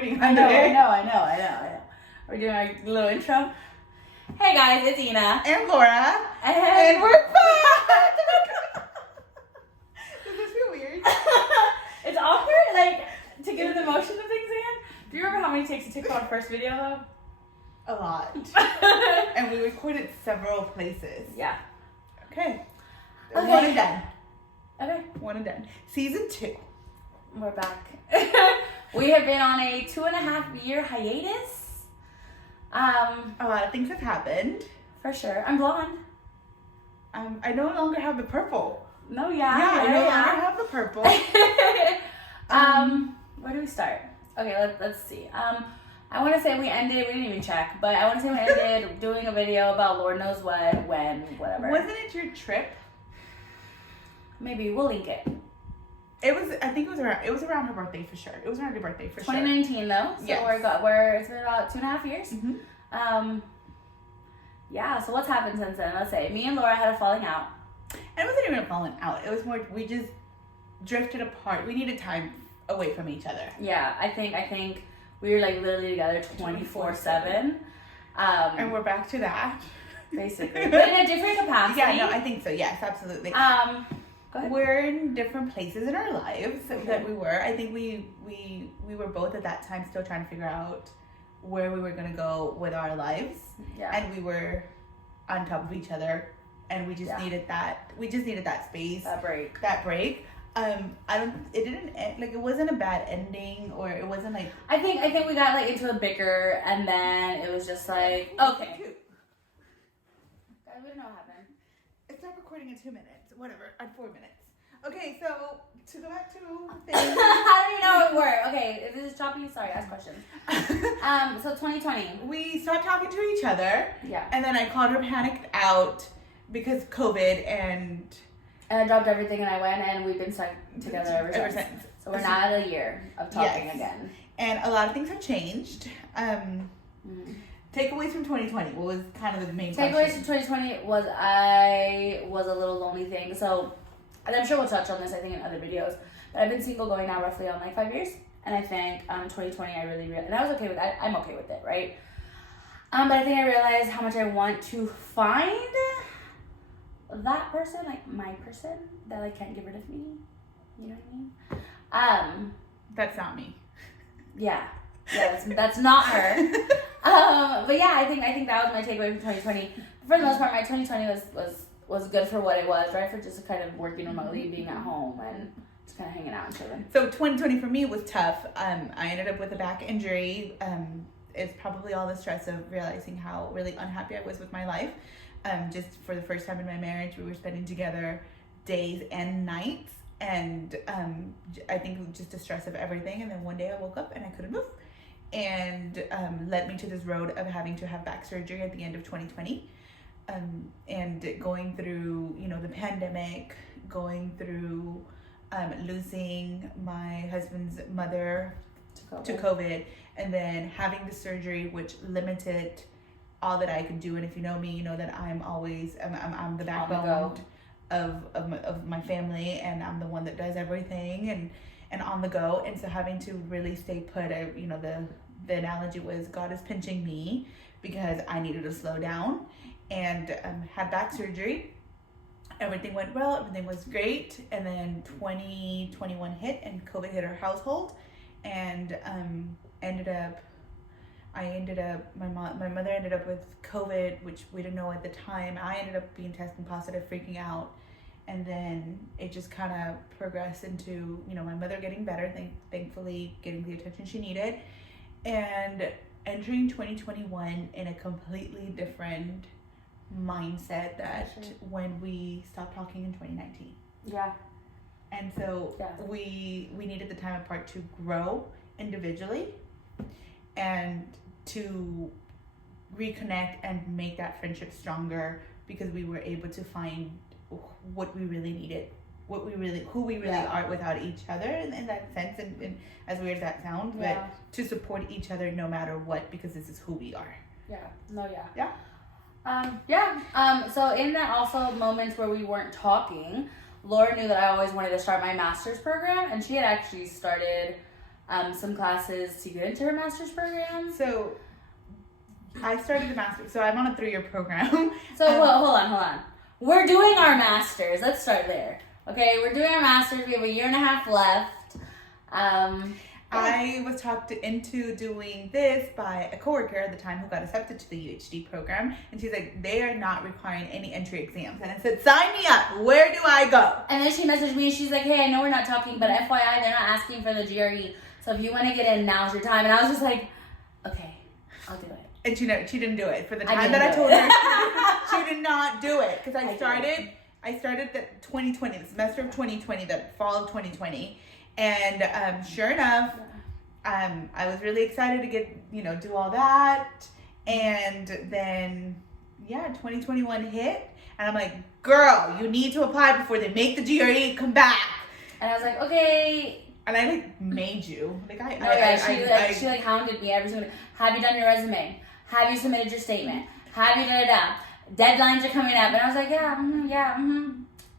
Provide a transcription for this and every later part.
recording. I know. We're doing our little intro. Hey guys, it's Ina. And Laura. And we're back! Does this feel weird? It's awkward, like, to get in the motion of things again. Do you remember how many takes it took for our first video, though? A lot. And we recorded several places. Yeah. Okay. Okay. One and done. Okay. One and done. Season 2. We're back. We have been on a 2.5-year hiatus. A lot of things have happened. For sure. I'm blonde. I no longer have the purple. No, I no longer have the purple. Where do we start? Okay, let's see. I want to say we didn't even check, but I want to say we ended doing a video about Lord knows what, when, whatever. Wasn't it your trip? Maybe we'll link it. I think it was around her birthday for sure. It was around your birthday for 2019 though. So yes. it's been about 2.5 years. Mm-hmm. Yeah, so what's happened since then? Let's say me and Laura had a falling out. And it wasn't even a falling out. It was more, we just drifted apart. We needed time away from each other. Yeah, I think we were like literally together 24/7. And we're back to that. Basically. But in a different capacity. Yeah, no, I think so. Yes, absolutely. Go ahead. We're in different places in our lives that we were. I think we were both at that time still trying to figure out where we were going to go with our lives. Yeah. And we were on top of each other, and we just needed that. We just needed that space. That break. It didn't end, like, it wasn't a bad ending, or it wasn't like. I think we got like into a bicker, and then it was just like, okay. Guys, we don't know what happened. It stopped recording in 2 minutes. Whatever, at 4 minutes. Okay, so to go back to things. How do you know it worked? Okay, if this is choppy, sorry, ask questions. So 2020. We stopped talking to each other. Yeah. And then I called her panicked out because COVID, and I dropped everything and I went, and we've been stuck together ever since. So we're now at a year of talking again. And a lot of things have changed. Takeaways from 2020. What was kind of the main takeaways from 2020 was I was a little lonely thing. So, and I'm sure we'll touch on this, I think, in other videos. But I've been single going now roughly on like 5 years. And I think 2020 I really and I was okay with that. I'm okay with it, right? But I think I realized how much I want to find that person, like my person, that like can't get rid of me. You know what I mean? That's not me. Yeah, that's not her. But yeah, I think that was my takeaway from 2020. For the most part, my 2020 was good for what it was, right? For just kind of working remotely, being at home, and just kind of hanging out and chilling. So 2020 for me was tough. I ended up with a back injury. It's probably all the stress of realizing how really unhappy I was with my life. Just for the first time in my marriage, we were spending together days and nights. And I think just the stress of everything. And then one day I woke up and I couldn't move. And led me to this road of having to have back surgery at the end of 2020. And going through, the pandemic, going through losing my husband's mother to COVID, and then having the surgery, which limited all that I could do. And if you know me, you know that I'm always, I'm the backbone of my family, and I'm the one that does everything and on the go. And so having to really stay put, the analogy was God is pinching me because I needed to slow down, and had back surgery. Everything went well, everything was great. And then 2021 hit, and COVID hit our household, and my mother ended up with COVID, which we didn't know at the time. I ended up being testing positive, freaking out. And then it just kind of progressed into, my mother getting better, thankfully getting the attention she needed, and entering 2021 in a completely different mindset that when we stopped talking in 2019. Yeah. And so we needed the time apart to grow individually and to reconnect and make that friendship stronger, because we were able to find what we really needed, who we really are without each other in that sense, and as weird as that sounds, but to support each other no matter what, because this is who we are. So in that also moments where we weren't talking, Laura knew that I always wanted to start my master's program, and she had actually started some classes to get into her master's program. So I started the master's. So I'm on a 3-year program. So hold on. We're doing our master's. Let's start there. Okay, we're doing our master's. We have 1.5 years left. I was talked into doing this by a coworker at the time who got accepted to the UHD program, and she's like, they are not requiring any entry exams. And I said, sign me up. Where do I go? And then she messaged me and she's like, hey, I know we're not talking, but FYI, they're not asking for the GRE. So if you want to get in, now's your time. And I was just like, okay, I'll do it. And she didn't do it. For the time that I told her, she did not do it. Because I started the 2020, the semester of 2020, the fall of 2020. And sure enough, I was really excited to get, do all that. And then, 2021 hit. And I'm like, girl, you need to apply before they make the GRE come back. And I was like, okay. And I made you. She hounded me every single day. Have you done your resume? Have you submitted your statement? Have you da-da-da? Deadlines are coming up. And I was like,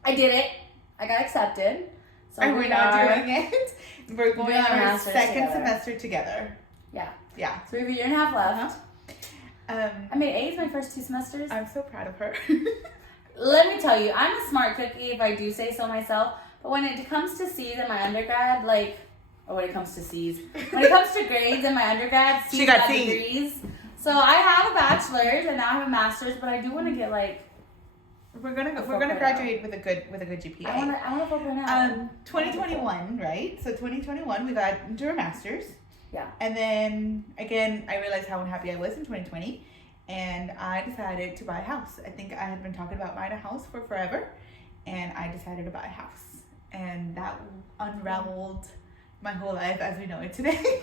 I did it. I got accepted. So and we're not doing it. We're going on our second semester together. Yeah. Yeah. So we have 1.5 years left. I made A's my first 2 semesters. I'm so proud of her. Let me tell you, I'm a smart cookie if I do say so myself. But when it comes to C's in my undergrad, when it comes to C's, when it comes to grades in my undergrad, she got C's. Degrees. So I have a bachelor's and now I have a master's, but I do want to get We're gonna graduate with a good GPA. I want to 4.0. 2021, right? So 2021, we got into our masters. Yeah. And then again, I realized how unhappy I was in 2020, and I decided to buy a house. I think I had been talking about buying a house for forever, and I decided to buy a house, and that unraveled my whole life as we know it today.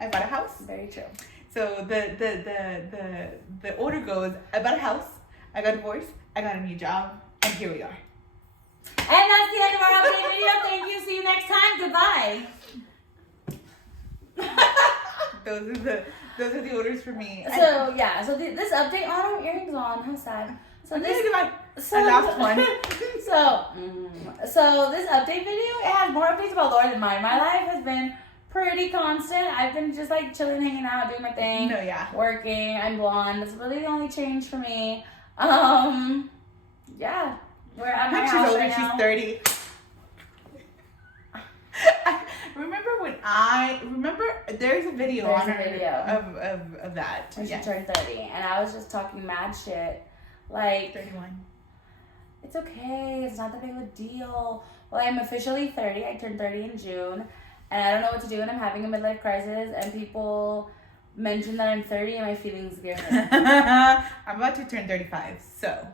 I bought a house. Very true. So the order goes: I bought a house, I got divorced, I got a new job, and here we are. And that's the end of our update video. Thank you. See you next time. Goodbye. Those are the orders for me. So this update. Oh, I don't have earrings on. How sad. So I lost one. So this update video, it has more updates about Laura than mine. My life has been pretty constant. I've been just chilling, hanging out, doing my thing. No, yeah. Working. I'm blonde. That's really the only change for me. Yeah. We're at my house older, right now. She's 30. Remember there's a video There's on a her video. of that. When she turned 30. And I was just talking mad shit. 31. It's okay. It's not that big of a deal. Well, I'm officially 30. I turned 30 in June. And I don't know what to do, and I'm having a midlife crisis. And people mention that I'm 30 and my feelings get hurt. I'm about to turn 35. So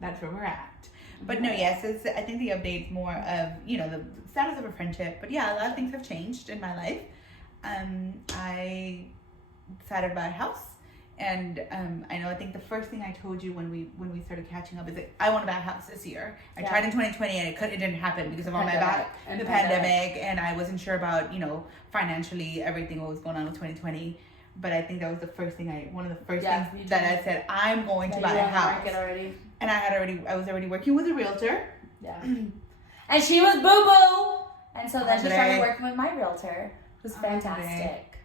that's where we're at. But no, yes, I think the update's more of, the status of a friendship. But yeah, a lot of things have changed in my life. I decided to buy a house. And I think the first thing I told you when we started catching up is that I want to buy a house this year. I tried in 2020 and it didn't happen because of all the pandemic, and I wasn't sure about financially everything what was going on with 2020. But I think that was one of the first things that I said, I'm going to buy a house. And I was already working with a realtor. Yeah. And she was boo-boo. And so then she started working with my realtor, who's fantastic.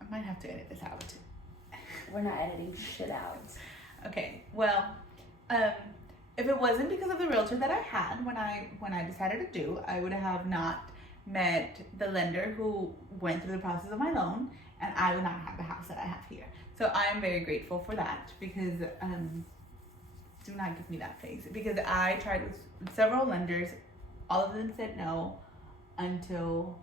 I might have to edit this out. We're not editing shit out. Okay. Well, if it wasn't because of the realtor that I had when I decided to do, I would have not met the lender who went through the process of my loan, and I would not have the house that I have here. So I am very grateful for that, because do not give me that face, because I tried with several lenders. All of them said no until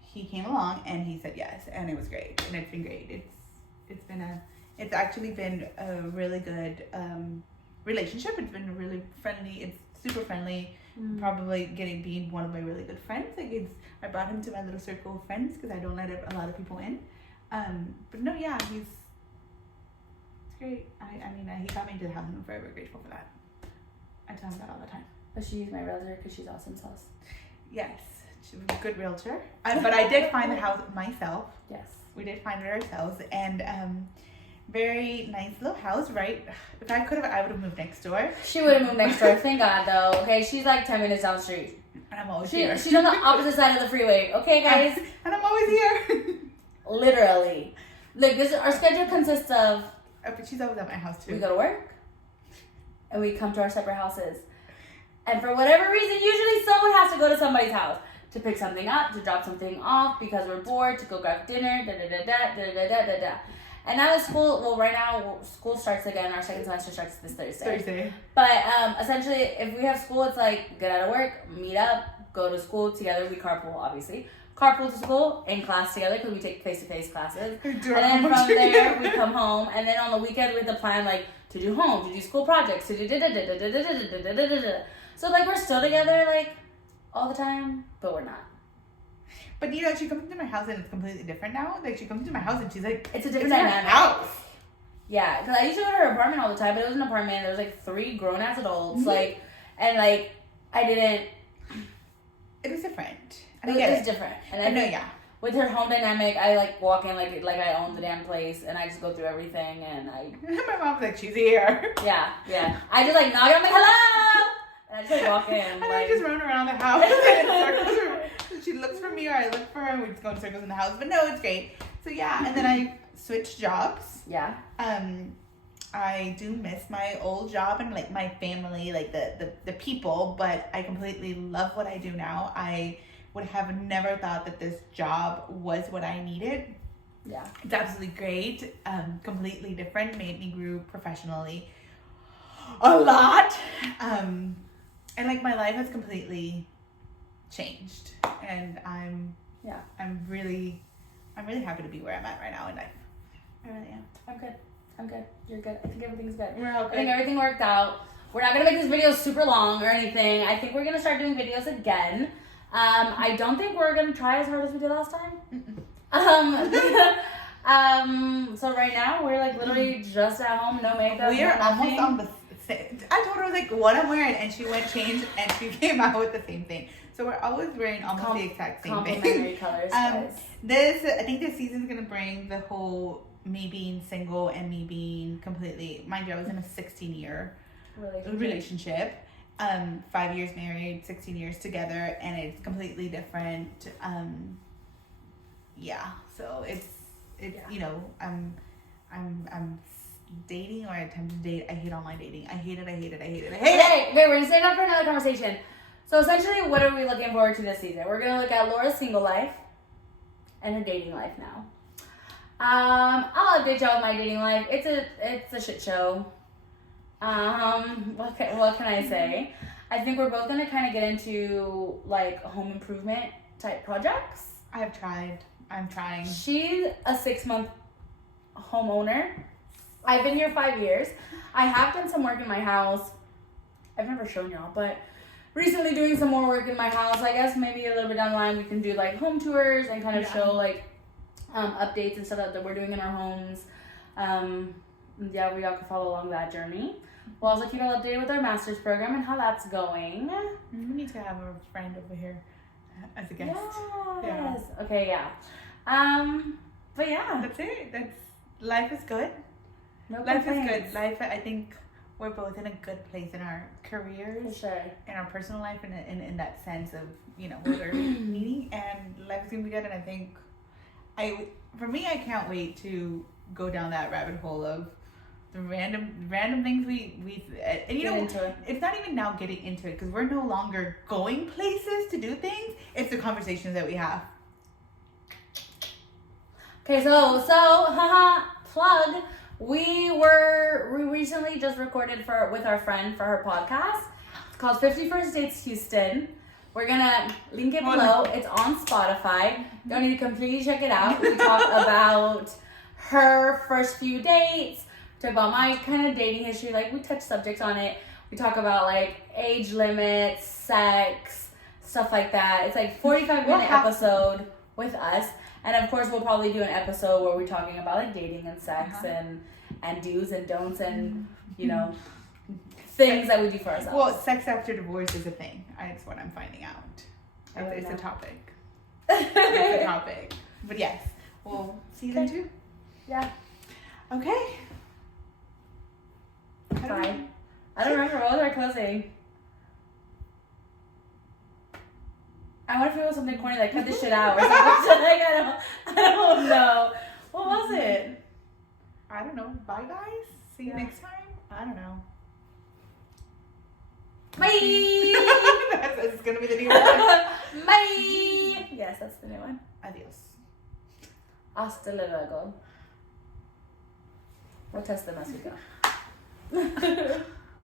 he came along and he said yes, and it was great, and it's been great. It's actually been a really good relationship. It's been really friendly. It's super friendly. Probably being one of my really good friends. I brought him to my little circle of friends because I don't let a lot of people in. But no, yeah, it's great. He got me into the house, and I'm forever grateful for that. I tell him that all the time. But she used my realtor because she's awesome sauce. Yes, she was a good realtor. But I did find the house myself. Yes. We did find it ourselves, and very nice little house, right? If I could have, I would have moved next door. She would have moved next door. Thank God, though. Okay, she's 10 minutes down the street. And I'm always here. She's on the opposite side of the freeway. Okay, guys? And I'm always here. Literally. Like, our schedule consists of... But she's always at my house, too. We go to work. And we come to our separate houses. And for whatever reason, usually someone has to go to somebody's house to pick something up, to drop something off because we're bored, to go grab dinner, da-da-da-da. And now right now, school starts again. Our second semester starts this Thursday. But essentially, if we have school, it's like, get out of work, meet up, go to school together. We carpool, obviously. Carpool to school, in class together, because we take face-to-face classes. And then from there, we come home. And then on the weekend, we have to plan, like, to do home, to do school projects, to do da-da-da-da-da-da-da-da-da-da-da. So, like, we're still together, like, all the time, but we're not. But you know, she comes into my house and it's completely different now. Like, she comes into my house and she's like, it's a different dynamic. House. Yeah, because I used to go to her apartment all the time, but it was an apartment. There was like 3 grown-ass adults, like, and like, I didn't. It was different. It was different. And I know, yeah. With her home dynamic, I like walk in like I own the damn place, and I just go through everything, and My mom's like, she's here. Yeah. I just like knock on, I'm like, hello, and I just like walk in. And like, I just run around the house in circles. She looks for me or I look for her and we just go in circles in the house. But no, it's great. So yeah, and then I switched jobs. Yeah. I do miss my old job and like my family, like the people, but I completely love what I do now. I would have never thought that this job was what I needed. Yeah. It's absolutely great. Completely different. Made me grow professionally a lot. And like my life has completely changed, and I'm really happy to be where I'm at right now in life. I really am. I'm good. You're good. I think everything's good. We're all good. I think everything worked out. We're not gonna make this video super long or anything. I think we're gonna start doing videos again. I don't think we're gonna try as hard as we did last time. So right now we're like literally just at home, no makeup. We are almost on the same. I told her I was like, what I'm wearing, and she went change, and she came out with the same thing. So we're always wearing almost the exact same thing. Complementary colors, guys. I think this season's gonna bring the whole me being single and me being completely. Mind you, I was in a 16-year relationship. 5 years married, 16 years together, and it's completely different. So it's you know, I'm dating or attempt to date. I hate online dating. I hate it. Okay, we're gonna save that for another conversation. So essentially, what are we looking forward to this season? We're gonna look at Laura's single life and her dating life now. I'll update y'all with my dating life. It's a shit show. What can I say? I think we're both gonna kind of get into like home improvement type projects. I'm trying. She's a 6-month homeowner. I've been here 5 years. I have done some work in my house. I've never shown y'all, but recently doing some more work in my house. I guess maybe a little bit down the line we can do like home tours and kind of show like updates and stuff that we're doing in our homes. We all can follow along that journey. We'll also keep y'all updated with our master's program and how that's going. We need to have a friend over here as a guest. Yes. Yeah. Okay, yeah. But yeah. That's it. Life is good. Life is good. Life, I think we're both in a good place in our careers. For sure. In our personal life and in that sense of, you know, what we're needing, and life is going to be good. And I think for me, I can't wait to go down that rabbit hole of the random things we and you know, it's not even now getting into it because we're no longer going places to do things. It's the conversations that we have. Okay, so plug. We recently just recorded with our friend for her podcast. It's called 51st Dates Houston. We're gonna link it below. It's on Spotify. Don't need to completely check it out. We talk about her first few dates. Talk about my kind of dating history. Like, we touch subjects on it. We talk about like age limits, sex, stuff like that. It's like 45-minute episode with us. And of course, we'll probably do an episode where we're talking about like dating and sex and do's and don'ts and, you know, things that we do for ourselves. Well, sex after divorce is a thing. It's what I'm finding out. It's a topic. It's a topic. But yes, well, season 2. Yeah. Okay. Bye. I don't remember. What was our closing? I want to feel something corny like cut this shit out or something. Like I don't know. What was it? I don't know. Bye guys. See you next time. I don't know. Bye. That's gonna be the new one. Bye. Yes, that's the new one. Adios. Hasta luego. We'll test them as we go.